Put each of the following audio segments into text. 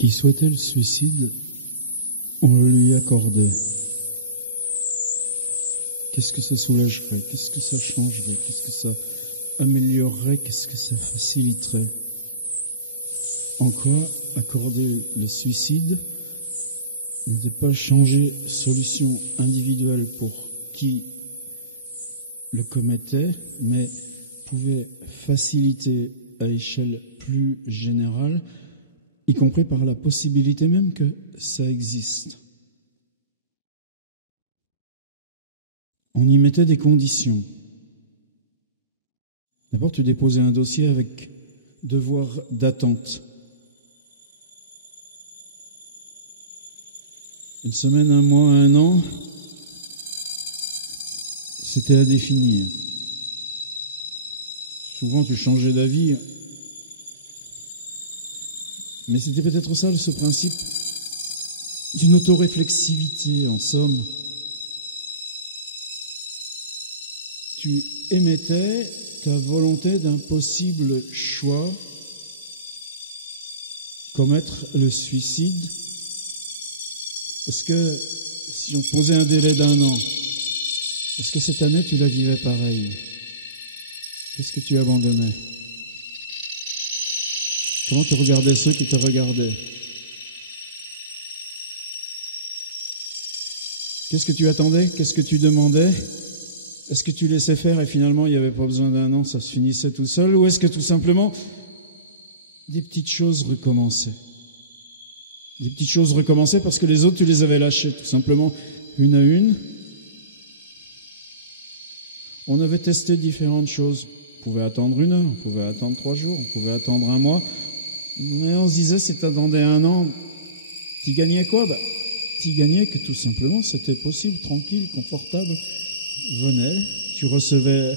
qui souhaitait le suicide, on le lui accordait. Qu'est-ce que ça soulagerait? Qu'est-ce que ça changerait? Qu'est-ce que ça améliorerait? Qu'est-ce que ça faciliterait? En quoi accorder le suicide n'était pas changer solution individuelle pour qui le commettait, mais pouvait faciliter à échelle plus générale, y compris par la possibilité même que ça existe. On y mettait des conditions. D'abord, tu déposais un dossier avec devoir d'attente. Une semaine, un mois, un an, c'était à définir. Souvent, tu changeais d'avis, mais c'était peut-être ça, ce principe d'une autoréflexivité, en somme. Tu émettais ta volonté d'un possible choix, commettre le suicide. Est-ce que, si on posait un délai d'1 an, est-ce que cette année tu la vivais pareil? Qu'est-ce que tu abandonnais? Comment tu regardais ceux qui te regardaient? Qu'est-ce que tu attendais? Qu'est-ce que tu demandais? Est-ce que tu laissais faire et finalement il n'y avait pas besoin d'1 an, ça se finissait tout seul? Ou est-ce que tout simplement des petites choses recommençaient? Des petites choses recommençaient parce que les autres tu les avais lâchées, tout simplement une à une. On avait testé différentes choses. On pouvait attendre 1 heure, on pouvait attendre 3 jours, on pouvait attendre 1 mois. Mais on se disait, si t'attendais 1 an, t'y gagnais quoi? T'y gagnais que tout simplement c'était possible, tranquille, confortable. Venait, tu recevais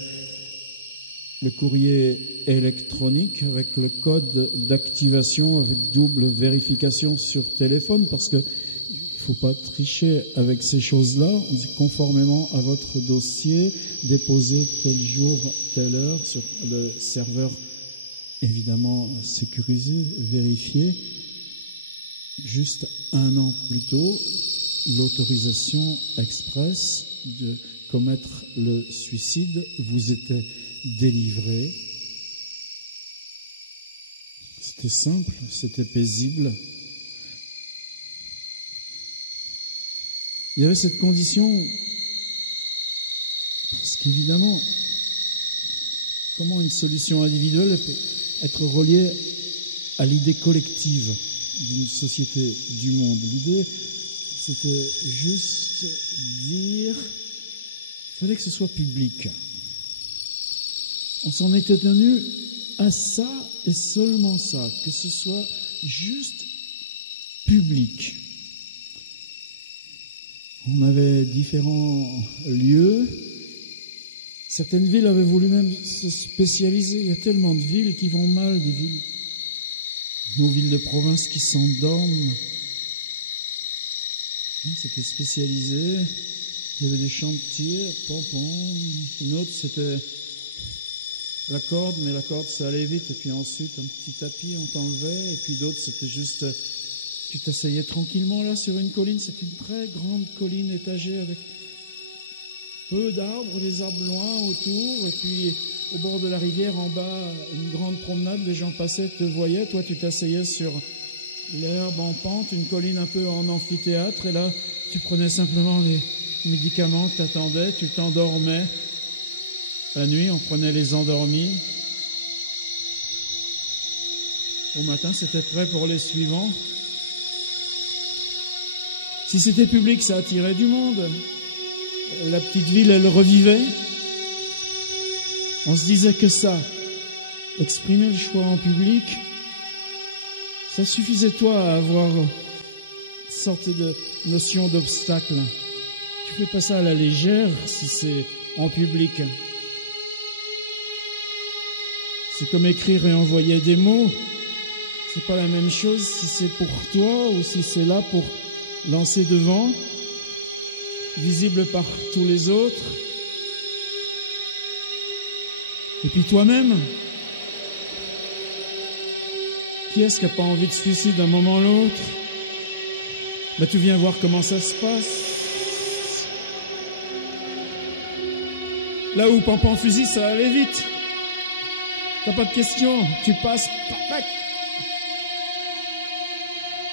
le courrier électronique avec le code d'activation avec double vérification sur téléphone, parce que il faut pas tricher avec ces choses-là. On dit conformément à votre dossier, déposé tel jour, telle heure sur le serveur évidemment sécurisé, vérifié. Juste 1 an plus tôt, l'autorisation express de commettre le suicide vous était délivrée. C'était simple, c'était paisible. Il y avait cette condition, parce qu'évidemment, comment une solution individuelle peut être reliée à l'idée collective d'une société, du monde? L'idée, c'était juste dire, il fallait que ce soit public. On s'en était tenu à ça et seulement ça, que ce soit juste public. On avait différents lieux. Certaines villes avaient voulu même se spécialiser. Il y a tellement de villes qui vont mal, des villes, nos villes de province qui s'endorment. C'était spécialisé. Il y avait des champs de tir, pom-pom. Une autre, c'était la corde, mais la corde, ça allait vite. Et puis ensuite, un petit tapis, on t'enlevait. Et puis d'autres, c'était juste... Tu t'asseyais tranquillement là sur une colline. C'est une très grande colline étagée avec peu d'arbres, des arbres loin autour. Et puis au bord de la rivière, en bas, une grande promenade. Les gens passaient, te voyaient. Toi, tu t'asseyais sur l'herbe en pente, une colline un peu en amphithéâtre. Et là, tu prenais simplement les médicaments, t'attendais, tu t'endormais. La nuit, on prenait les endormis. Au matin, c'était prêt pour les suivants. Si c'était public, ça attirait du monde. La petite ville, elle revivait. On se disait que ça, exprimer le choix en public, ça suffisait toi à avoir une sorte de notion d'obstacle. Tu fais pas ça à la légère si c'est en public. C'est comme écrire et envoyer des mots. C'est pas la même chose si c'est pour toi ou si c'est là pour lancer devant, visible par tous les autres. Et puis toi-même, Qui est-ce qui n'a pas envie de suicide d'un moment à l'autre? Ben, tu viens voir comment ça se passe. Là où Pampan fusil, ça allait vite. T'as pas de questions, tu passes, pac.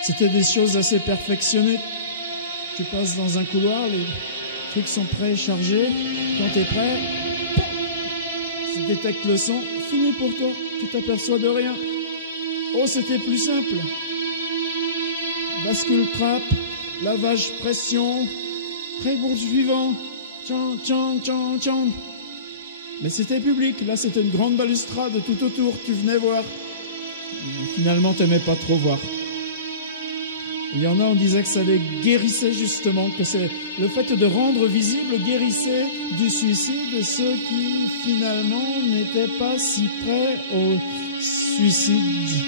C'était des choses assez perfectionnées. Tu passes dans un couloir, les trucs sont prêts, chargés. Quand t'es prêt, tu détectes le son, fini pour toi, tu t'aperçois de rien. Oh, c'était plus simple. Bascule trappe, lavage pression, prêt pour le suivant. Tchan, tchan, tchan, tchan. Mais c'était public, là c'était une grande balustrade tout autour, tu venais voir. Finalement, t'aimais pas trop voir. Il y en a, on disait que ça les guérissait justement, que c'est le fait de rendre visible guérissait du suicide ceux qui finalement n'étaient pas si près au suicide.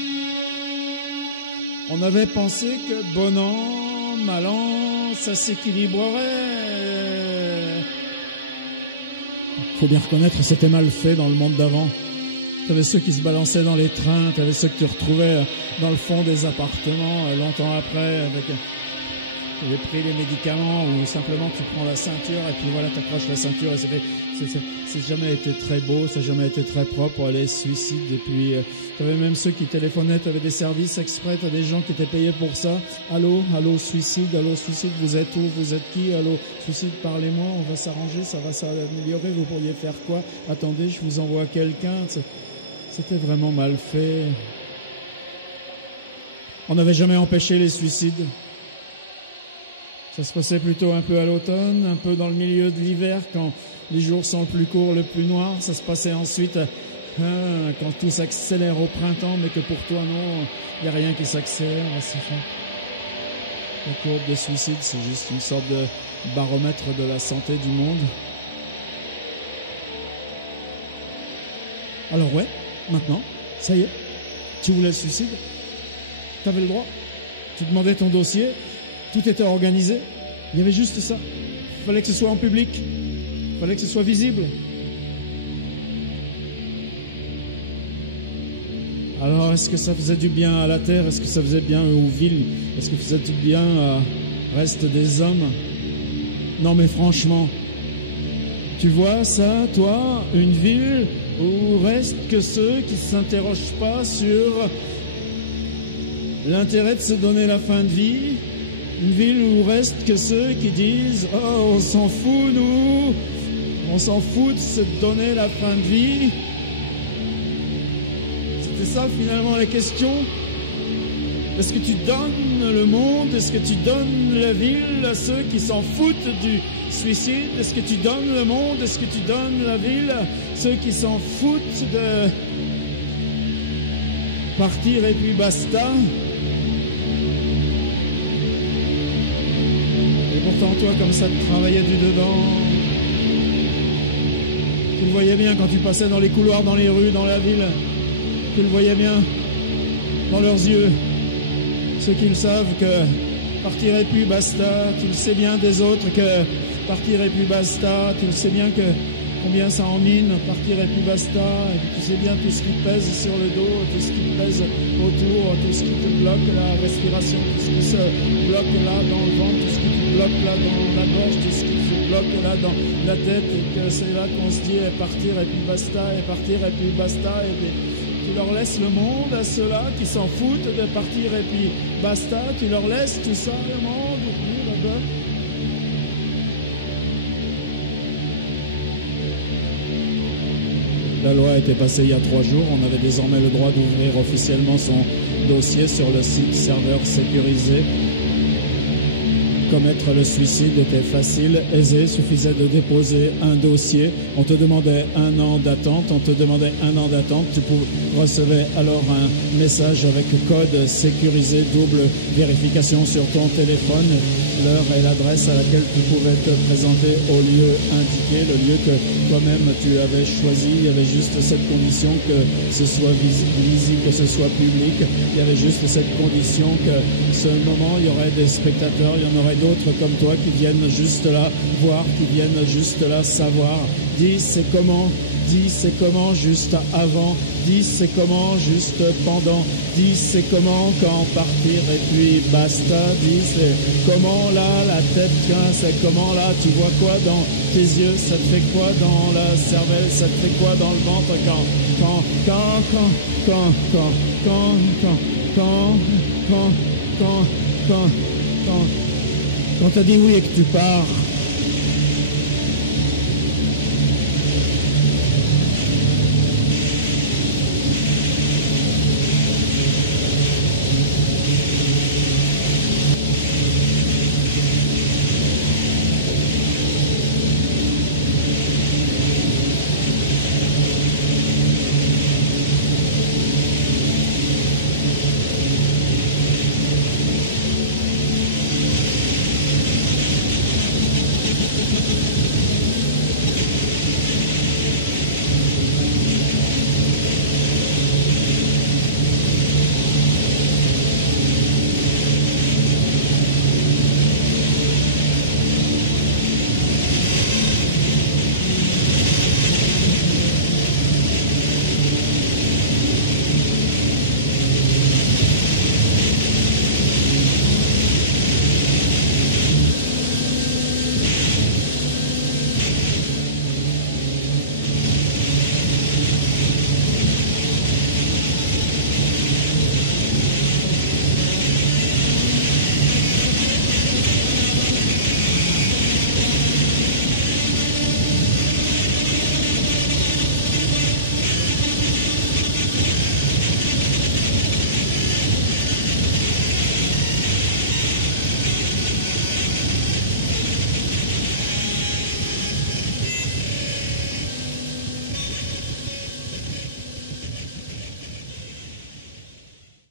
On avait pensé que bon an, mal an, ça s'équilibrerait. Faut bien reconnaître, c'était mal fait dans le monde d'avant. T'avais ceux qui se balançaient dans les trains, t'avais ceux que tu retrouvais dans le fond des appartements longtemps après avec les pris les médicaments ou simplement tu prends la ceinture et puis voilà, t'accroches la ceinture et c'est jamais été très beau, ça n'a jamais été très propre pour aller suicide. Et puis t'avais même ceux qui téléphonaient, t'avais des services exprès, t'as des gens qui étaient payés pour ça. Allô suicide, vous êtes où, vous êtes qui, allô suicide, parlez-moi, on va s'arranger, ça va s'améliorer, vous pourriez faire quoi, attendez, je vous envoie quelqu'un. C'était vraiment mal fait. On n'avait jamais empêché les suicides. Ça se passait plutôt un peu à l'automne, un peu dans le milieu de l'hiver, quand les jours sont le plus courts, le plus noir. Ça se passait ensuite quand tout s'accélère au printemps, mais que pour toi, non, il n'y a rien qui s'accélère. La courbe de suicide, c'est juste une sorte de baromètre de la santé du monde. Alors ouais, maintenant, ça y est, tu voulais le suicide, tu avais le droit, tu demandais ton dossier, tout était organisé, il y avait juste ça. Il fallait que ce soit en public, il fallait que ce soit visible. Alors, est-ce que ça faisait du bien à la terre? Est-ce que ça faisait bien aux villes? Est-ce que ça faisait du bien à reste des hommes? Non mais franchement, tu vois ça, toi, une ville où reste que ceux qui ne s'interrogent pas sur l'intérêt de se donner la fin de vie? Une ville où reste que ceux qui disent « Oh, on s'en fout, nous, on s'en fout de se donner la fin de vie ». C'était ça, finalement, la question. Est-ce que tu donnes le monde? Est-ce que tu donnes la ville à ceux qui s'en foutent du suicide? Est-ce que tu donnes le monde? Est-ce que tu donnes la ville à ceux qui s'en foutent de partir et puis basta? Pourtant, toi, comme ça, te travaillais du dedans. Tu le voyais bien quand tu passais dans les couloirs, dans les rues, dans la ville. Tu le voyais bien dans leurs yeux. Ceux qui le savent que partir et puis basta. Tu le sais bien des autres que partir et puis basta. Tu le sais bien que combien ça en mine, partir et puis basta. Et puis tu sais bien tout ce qui pèse sur le dos, tout ce qui pèse autour, tout ce qui te bloque la respiration, tout ce qui se bloque là dans le ventre, tout ce qui te bloque là dans la gorge, tout ce qui te bloque là dans la tête. Et que c'est là qu'on se dit partir et puis basta, et partir et puis basta. Et puis tu leur laisses le monde à ceux-là qui s'en foutent de partir et puis basta. Tu leur laisses tout ça, le monde, et puis là-bas. La loi a été passée il y a 3 jours. On avait désormais le droit d'ouvrir officiellement son dossier sur le site serveur sécurisé. Commettre le suicide était facile, aisé, suffisait de déposer un dossier. On te demandait 1 an d'attente, tu recevais alors un message avec code sécurisé, double vérification sur ton téléphone, l'heure et l'adresse à laquelle tu pouvais te présenter au lieu indiqué, le lieu que toi-même tu avais choisi. Il y avait juste cette condition que ce soit visible, que ce soit public. Il y avait juste cette condition que ce moment, il y aurait des spectateurs, il y en aurait d'autres comme toi qui viennent juste là voir, qui viennent juste là savoir. Dis, c'est comment 10 c'est comment juste avant, 10 c'est comment juste pendant, 10 c'est comment quand partir et puis basta, 10 c'est comment là la tête tient, c'est comment là tu vois quoi dans tes yeux, ça te fait quoi dans la cervelle, ça te fait quoi dans le ventre quand t'as dit oui et que tu pars.